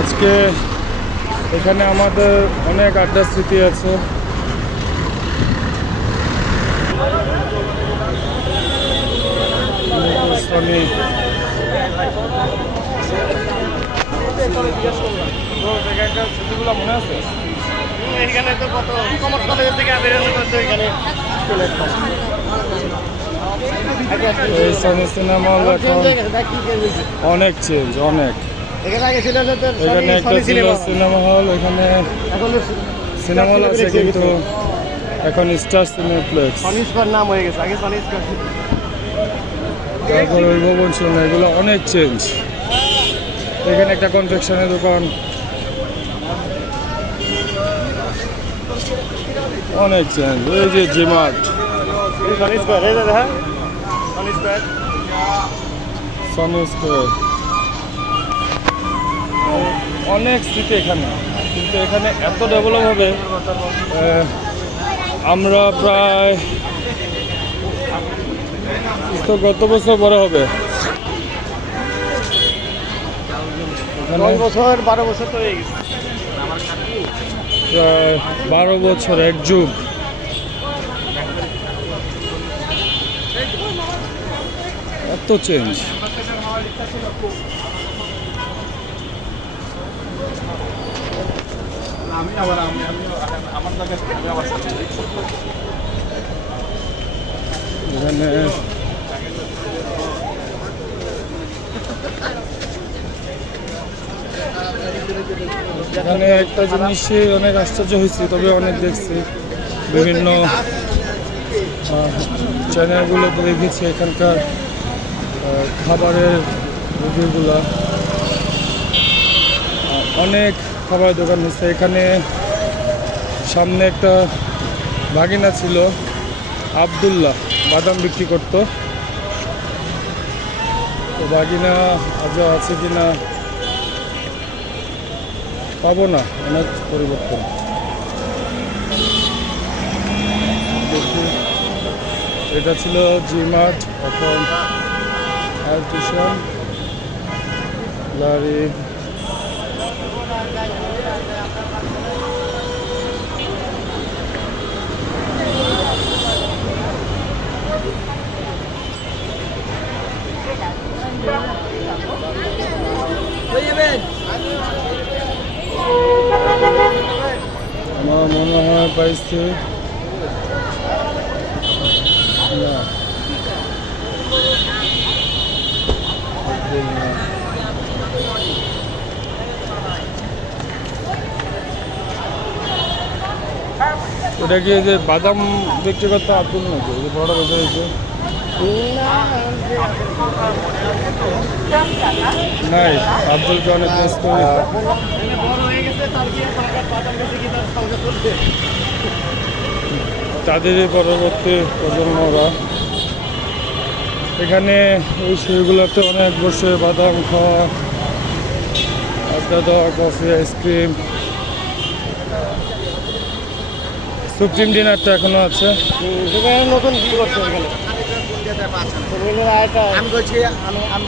আজকে এখানে আমাদের অনেক আড্ডা স্মৃতি আছে। ছুটিগুলো মনে আছে? এখানে তো কত কমার্স কলেজের থেকে বেরোনো করছে এখানে এই সানি সিনেমা হল এখন অনেক চেঞ্জ, অনেক। এখানে আগে ছিল এখানে একটা ছিল সিনেমা হল, এখানে সিনেমা হল আছে কিন্তু এখন স্টার সিনেপ্লেক্স। সনি স্কোয়ার নাম হয়ে গেছে, আগে সনি স্কোয়ার। তারপর ওই ভবন ছিল না, এগুলো অনেক চেঞ্জ। এখানে একটা কনফেকশনের দোকান, অনেক চেঞ্জ। এই যে জিমার্ট, সনি স্কোয়ার, এই দাদা সনি স্কোয়ার। সনি স্কোয়ার, অনেক স্মৃতি এখানে। কিন্তু এখানে এত ডেভেলপ হবে, আমরা প্রায় তো গত বছর বড় হবে, 10 বছর 12 বছর তো হয়ে গেছে। প্রায় 12 বছর, এক যুগ। এত চেঞ্জ। এখানে এখানে একটা জিনিসে অনেক আশ্চর্য হয়েছি, তবে অনেক দেখছি বিভিন্ন চ্যানেলগুলোতে দেখেছি এখানকার খাবারের রিভিউগুলো। অনেক খাবারের দোকান হচ্ছে এখানে। সামনে একটা ভাগিনা ছিল, আবদুল্লাহ, বাদাম বিক্রি করতো। তো ভাগিনা আজও আছে কিনা পাবো না, অনেক পরিবর্তন। এটা ছিল জিমার্ট, এখন আর্টিশন লারি। আমার মনে হয় পাইছে না, ওটা কি যে বাদাম বিক্রি করতে আব্দুল নাকি বড় কথা হয়েছে? নাই, আব্দুলকে অনেক মিস করি। তাদেরই পরবর্তী প্রজন্মরা এখানে ওই সেইগুলোতে অনেক বসে বাদাম খাওয়া, আড্ডা দেওয়া, কফি, আইসক্রিম। সুপ্রিম ডিনারটা এখনো আছে। নতুন কি করছে ওখানে? আমি বলছি আমি